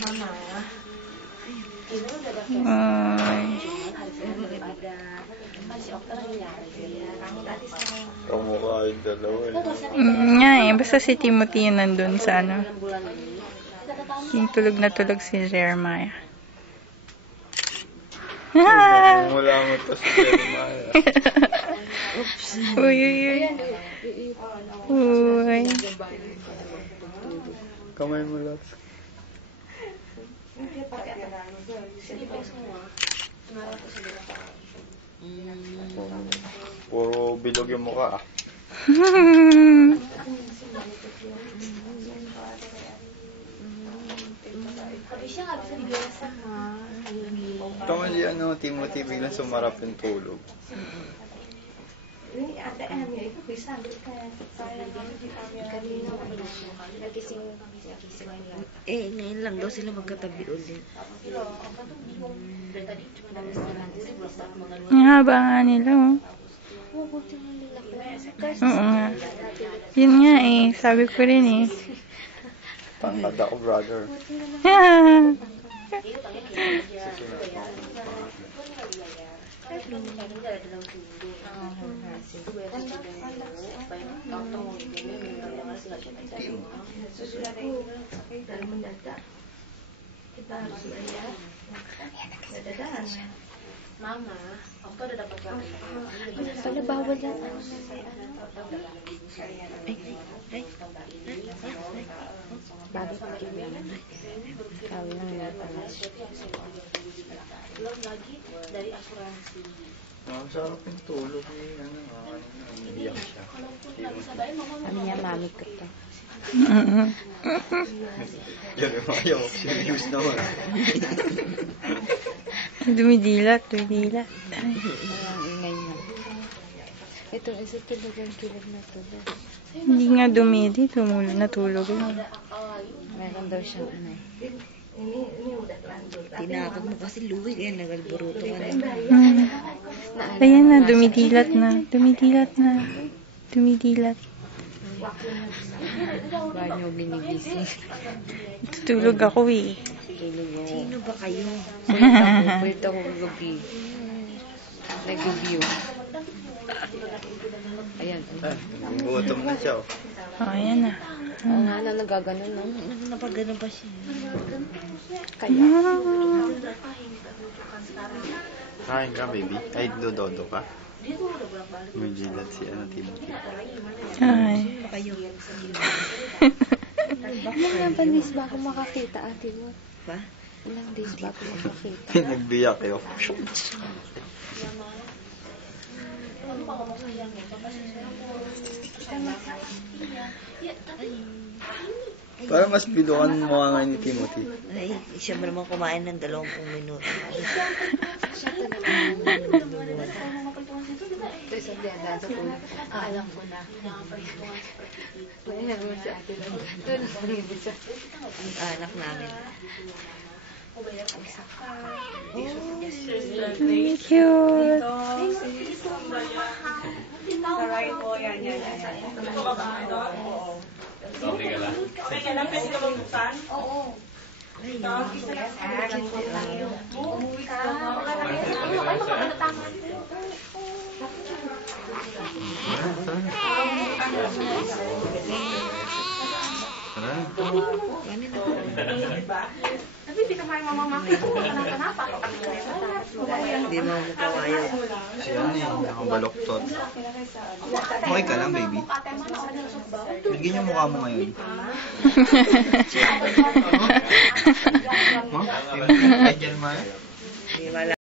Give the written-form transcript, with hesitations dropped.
Ay. Kamukha yung dalawa. Nga eh, basta si Timothy yun nandun sa ano. Yung tulog na tulog si Jeremiah. Wala mo to si Jeremiah. Uy, uy, uy. Uy. Kamay mo lahat. Puro bilog yung mukha ah. Tama si Timothy biglang sumarap yung tulog. Ngayon lang daw sila magkatabi ulit. Ang haba nga nila, oh. Oo nga. Yun nga eh, sabi ko rin eh. Tangkad ako, brother. Mama, ako na dapat Pala bawal yan. Bakit kawin lang yan pala. lagi dari asuransi. Sarap yung tulog ni iiyak siya. Ano yan, mami ko to. Yan yung ayaw. Serious naman. Dumidilat, dumidilat. Walang ingay na. Ito, isa tulog ang tulog na tulog. Hindi nga dumidi, natulog lang. Meron daw siyang ano eh. Tinakot mo kasi Louie, kaya nagalburuto ka na. Ayan na, dumidilat na. Dumidilat na. Dumidilat. Bakit nyo binigising? Tutulog ako eh. Tulog ako. Sino ba kayo? Kulit ako kagabi. Nag-review. Ayan. Gutom na siya. Oh, ayan na. Oo nga na, nagaganon no? Napaganon pa siya. Kaya. Kain ka, baby. Ay, dodo ka. May jilat si Timothy. Ay. Kayo. Ilang days bago makakita, ate mo? Ba? Ilang days bago makakita? Nagbiyak kayo. Para mas bilukan mo nga ni Timothy. Ay, siya mo naman kumain ng 20 minuto. Alam ko na. Ang anak namin. Cute. Okay ka lang? Pwede ka magbuksan? Oo. Kasi hindi ka may mamamaki ko. Hindi mo makawayo. Siya nakabaloktot. Okay ka lang, baby. Bigyan yung mukha mo ngayon. Huh? Angel Maya? Hindi wala.